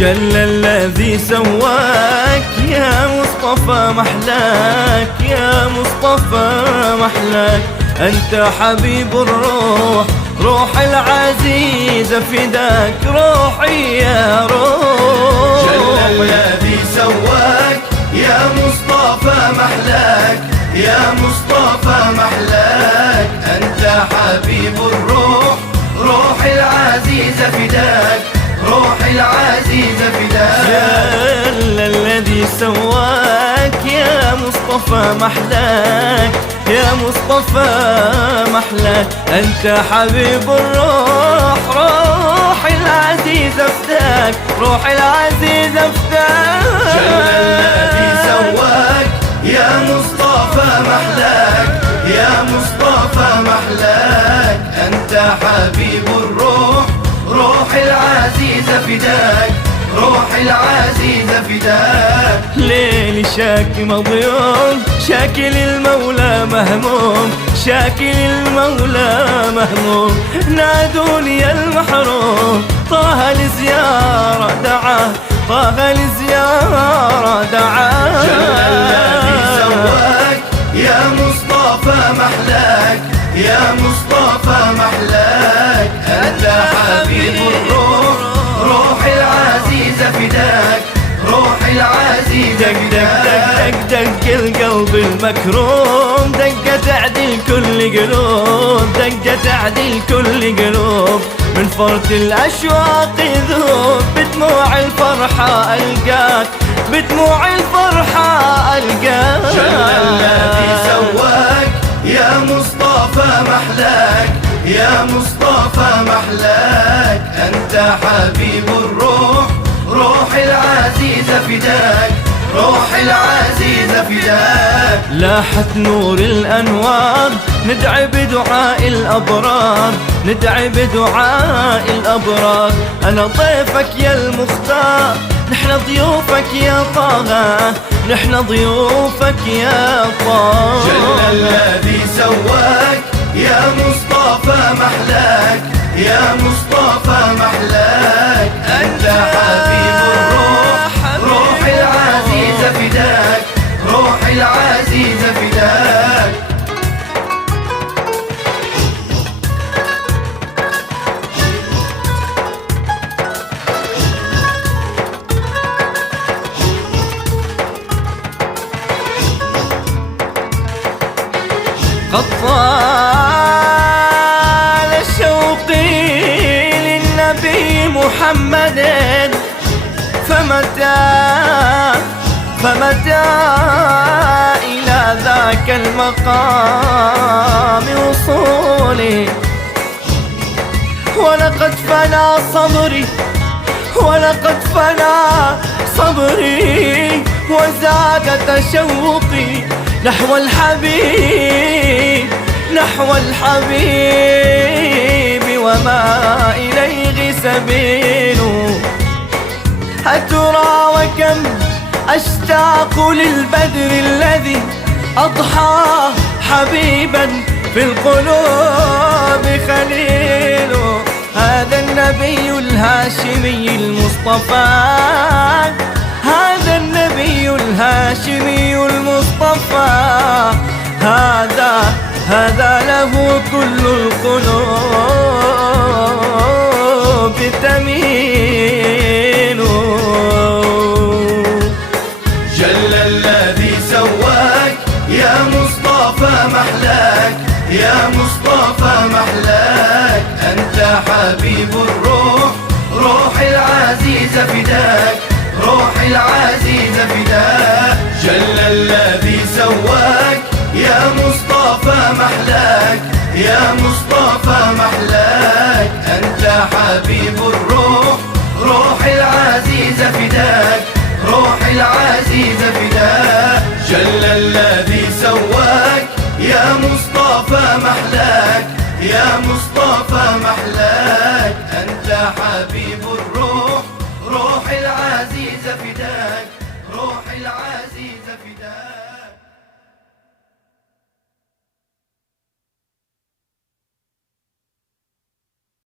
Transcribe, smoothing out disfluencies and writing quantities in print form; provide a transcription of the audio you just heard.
جل الذي سواك يا مصطفى محلاك، يا مصطفى محلاك. أنت حبيب الروح، روح العزيزة فداك، روحي يا روح. جل الذي سواك يا مصطفى محلاك، يا مصطفى محلاك. أنت حبيب الروح، روح العزيزة فداك، روح العزيزة فداك. جل الذي سواك يا مصطفى محلاك، يا مصطفى محلاك. أنت حبيب الروح، روح العزيزة فداك، روح العزيزة فداك. جل الذي سواك يا مصطفى محلاك، يا مصطفى محلاك. أنت حبيب الروح، روح العزيزة فداك، روح العزيزة فداك. ليل شاكي مضيوم، شاكي للمولى مهموم، شاكي للمولى مهموم. نادوني يا المحروم، طه لزيارة دعاه، طه لزيارة دعاه. جل الذي سواك يا مصطفى محلاك، يا مصطفى محلاك. أنت حبيب الروح، روح العزيزة فداك، روح العزيزة فداك. دق دق دق القلب المكروم، دقة تعدل كل قلوب، دقة تعدل كل قلوب. من فرط الأشواق يذوب، بدموع الفرحة ألقاك، بدموع الفرحة ألقاك. جل الذي سواك يا مصطفى محلاك، يا مصطفى محلاك. أنت حبيب الروح، روح العزيزة فداك، روح العزيزة فداك. لاحت نور الأنوار، ندعي بدعاء الأبرار، ندعي بدعاء الأبرار. أنا ضيفك يا المختار، نحن ضيوفك يا طه، نحن ضيوفك يا طه. جل الذي سواك يا مصطفى محلاك، يا مصطفى محلاك. أنت حبيب الروح، روح العزيزة فداك، روح العزيزة فداك. قد طال شوقي للنبي محمد، فمتى إلى ذاك المقام وصولي. ولقد فنى صبري، ولقد فنى صبري، وزاد تشوقي نحو الحبيب، نحو الحبيب. وما إليه سبيل، أترى وكم أشتاق للبدر الذي أضحى حبيبا في القلوب خليل. هذا النبي الهاشمي المصطفى، هذا النبي الهاشمي المصطفى. هذا له كل القلوب تميل. جل الذي سواك يا مصطفى محلاك، يا مصطفى محلاك. أنت حبيب الروح، روح العزيزة فداك، روح العزيزة فداك. جل الذي سواك يا مصطفى محلاك، يا مصطفى محلاك. أنت حبيب الروح، روح العزيزة فداك، روح العزيزة فداك. جل الذي سواك يا مصطفى محلاك، يا مصطفى محلاك. أنت حبيب